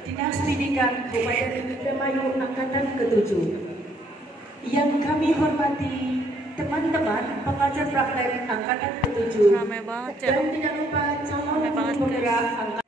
Dinas Pendidikan Kabupaten Indramayu Angkatan ke-7. Yang kami hormati teman-teman pengajar praktek Angkatan ke-7 dan tidak lupa calon guru penggerak angkatan.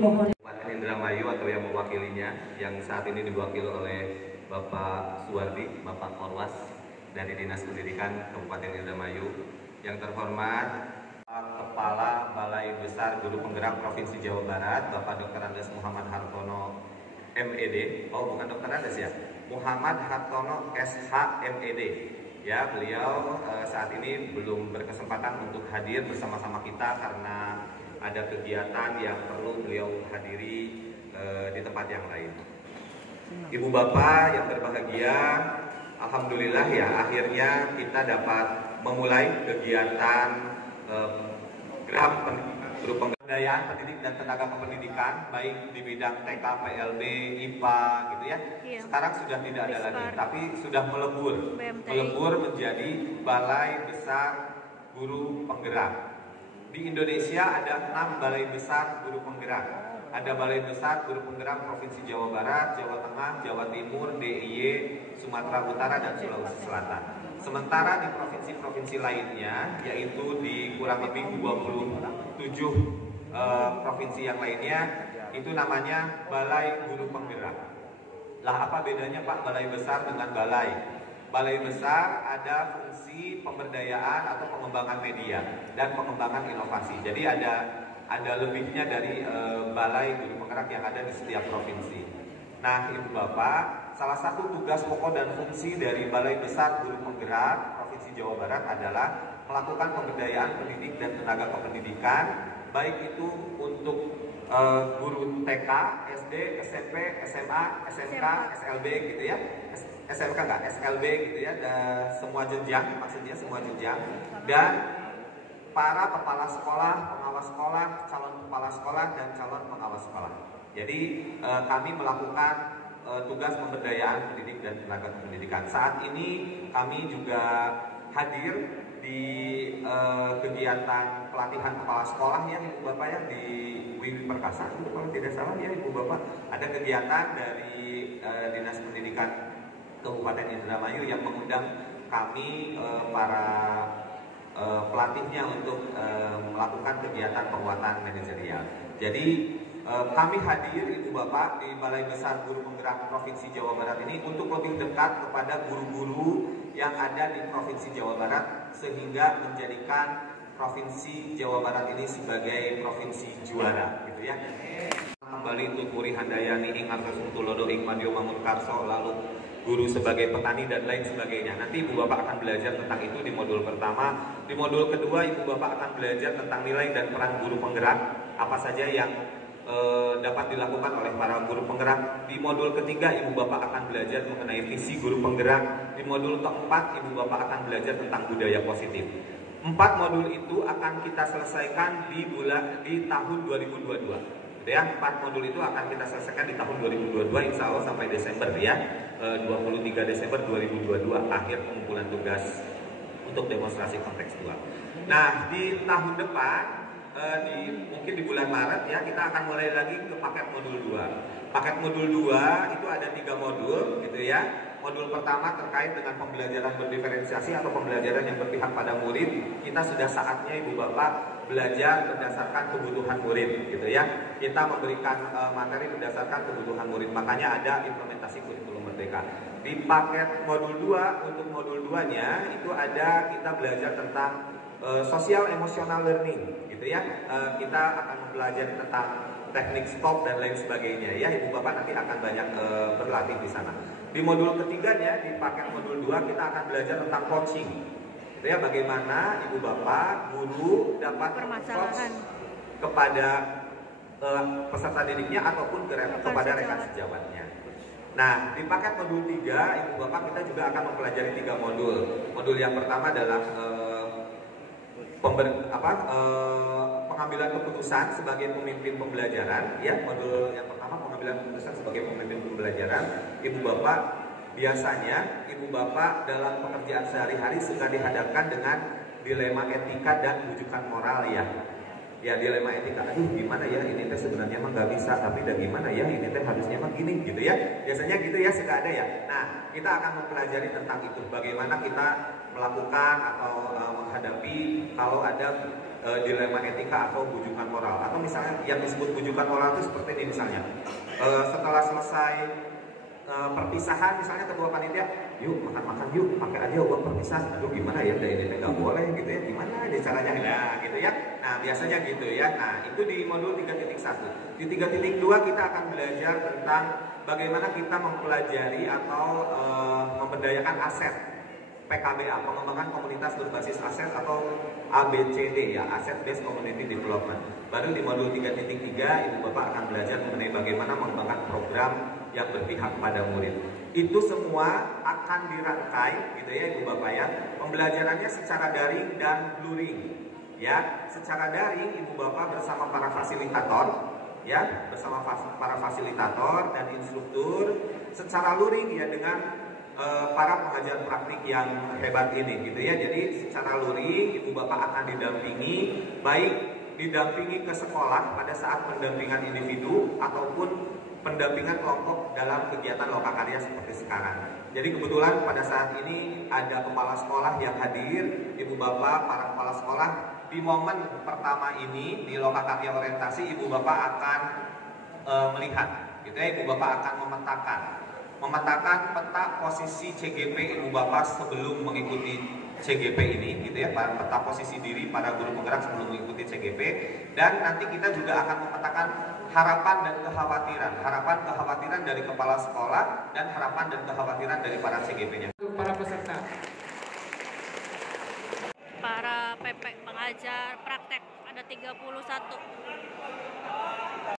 Kabupaten Indramayu atau yang mewakilinya, yang saat ini diwakili oleh Bapak Suwardi, Bapak Korwas dari Dinas Pendidikan Kabupaten Indramayu. Yang terhormat Kepala Balai Besar Guru Penggerak Provinsi Jawa Barat, Bapak Dr. Andes Muhammad Hartono MED. Oh, bukan Dr. Andes ya, Muhammad Hartono SH MED. Ya, beliau saat ini belum berkesempatan untuk hadir bersama-sama kita karena ada kegiatan yang perlu beliau hadiri di tempat yang lain. Ibu bapak yang berbahagia, alhamdulillah ya akhirnya kita dapat memulai kegiatan guru penggerak pemberdayaan pendidik dan tenaga kependidikan, baik di bidang TK, PLB, IPA gitu ya. Sekarang sudah tidak ada lagi, tapi sudah melebur menjadi Balai Besar Guru Penggerak. Di Indonesia ada 6 balai besar guru penggerak. Ada Balai Besar Guru Penggerak Provinsi Jawa Barat, Jawa Tengah, Jawa Timur, DIY, Sumatera Utara, dan Sulawesi Selatan. Sementara di provinsi-provinsi lainnya, yaitu di kurang lebih 27 provinsi yang lainnya, itu namanya Balai Guru Penggerak. Lah apa bedanya Pak balai besar dengan balai? Balai besar ada fungsi pemberdayaan atau pengembangan media dan pengembangan inovasi. Jadi ada lebihnya dari balai guru penggerak yang ada di setiap provinsi. Nah, Ibu Bapak, salah satu tugas pokok dan fungsi dari Balai Besar Guru Penggerak Provinsi Jawa Barat adalah melakukan pemberdayaan pendidik dan tenaga kependidikan, baik itu untuk guru TK, SD, SMP, SMA, SMK, SLB gitu ya. SMK enggak, SLB gitu ya, dan semua jenjang, maksudnya semua jenjang, dan para kepala sekolah, pengawas sekolah, calon kepala sekolah, dan calon pengawas sekolah. Jadi kami melakukan tugas pemberdayaan pendidik dan tenaga pendidikan. Saat ini kami juga hadir di kegiatan pelatihan kepala sekolah ya Ibu Bapak ya di Wiwi Perkasa, kalau tidak salah ya Ibu Bapak, ada kegiatan dari Dinas Pendidikan Kabupaten Indramayu yang mengundang kami para pelatihnya untuk melakukan kegiatan penguatan manajerial. Jadi kami hadir Ibu Bapak di Balai Besar Guru Penggerak Provinsi Jawa Barat ini untuk lebih dekat kepada guru-guru yang ada di Provinsi Jawa Barat sehingga menjadikan Provinsi Jawa Barat ini sebagai provinsi juara gitu ya. Kembali untuk Puri Handayani, Ing Artosum Tulodo, Ing Madio Mamun Karso, lalu guru sebagai petani dan lain sebagainya. Nanti Ibu Bapak akan belajar tentang itu di modul pertama. Di modul kedua Ibu Bapak akan belajar tentang nilai dan peran guru penggerak, apa saja yang dapat dilakukan oleh para guru penggerak. Di modul ketiga Ibu Bapak akan belajar mengenai visi guru penggerak. Di modul keempat Ibu Bapak akan belajar tentang budaya positif. 4 modul itu akan kita selesaikan di tahun 2022. Ya, 4 modul itu akan kita selesaikan di tahun 2022 insya Allah sampai Desember ya, 23 Desember 2022 akhir pengumpulan tugas untuk demonstrasi kontekstual. Nah, di tahun depan mungkin di bulan Maret ya, kita akan mulai lagi ke paket modul 2. Paket modul 2 itu ada 3 modul gitu ya. Modul pertama terkait dengan pembelajaran berdiferensiasi atau pembelajaran yang berpihak pada murid. Kita sudah saatnya Ibu Bapak belajar berdasarkan kebutuhan murid gitu ya. Kita memberikan materi berdasarkan kebutuhan murid. Makanya ada implementasi kurikulum merdeka. Di paket modul 2, untuk modul 2-nya itu ada kita belajar tentang social emotional learning gitu ya. Kita akan mempelajari tentang teknik stop dan lain sebagainya ya. Ibu Bapak nanti akan banyak berlatih di sana. Di modul ketiganya, di paket modul 2 kita akan belajar tentang coaching. Itu ya, bagaimana Ibu Bapak, guru dapat coach kepada peserta didiknya ataupun kepada rekan sejawatnya. Nah, di paket modul 3 Ibu Bapak kita juga akan mempelajari 3 modul. Modul yang pertama adalah pengambilan keputusan sebagai pemimpin pembelajaran ya. Modul yang pertama pengambilan keputusan sebagai pemimpin pembelajaran. Ibu Bapak biasanya Ibu Bapak dalam pekerjaan sehari-hari suka dihadapkan dengan dilema etika dan rujukan moral ya. Ya, dilema etika, aduh gimana ya ini teh sebenarnya mah nggak bisa, tapi dan gimana ya ini teh harusnya mah gini gitu ya. Biasanya gitu ya, suka ada ya. Nah, kita akan mempelajari tentang itu, bagaimana kita melakukan atau menghadapi kalau ada dilema etika atau bujukan moral. Atau misalnya yang disebut bujukan moral itu seperti ini misalnya, setelah selesai perpisahan misalnya kedua panitia, yuk makan-makan yuk, pakai aja uang perpisahan. Aduh gimana ya, ini nggak boleh gitu ya, gimana deh caranya, nah gitu ya. Nah biasanya gitu ya. Nah itu di modul 3.1. Di 3.2 kita akan belajar tentang bagaimana kita mempelajari atau memberdayakan aset PKBA, pengembangan komunitas berbasis aset atau ABCD ya, Asset Based Community Development. Baru di modul 3.3 Ibu Bapak akan belajar mengenai bagaimana mengembangkan program yang berpihak pada murid. Itu semua akan dirangkai gitu ya Ibu Bapak ya. Pembelajarannya secara daring dan luring ya. secara daring Ibu Bapak bersama para fasilitator, ya, bersama para fasilitator dan instruktur, secara luring ya dengan para pengajar praktik yang hebat ini gitu ya. Jadi secara luring Ibu Bapak akan didampingi, baik didampingi ke sekolah pada saat pendampingan individu ataupun pendampingan kelompok dalam kegiatan lokakarya seperti sekarang. Jadi kebetulan pada saat ini ada kepala sekolah yang hadir, Ibu Bapak, para kepala sekolah di momen pertama ini di lokakarya orientasi Ibu Bapak akan melihat gitu ya, Ibu Bapak akan memetakan peta posisi CGP Ibu Bapak sebelum mengikuti CGP ini gitu ya, peta posisi diri para guru penggerak sebelum mengikuti CGP, dan nanti kita juga akan memetakan harapan dan kekhawatiran dari kepala sekolah dan harapan dan kekhawatiran dari para CGP-nya. Para peserta, para PP pengajar praktek ada 31.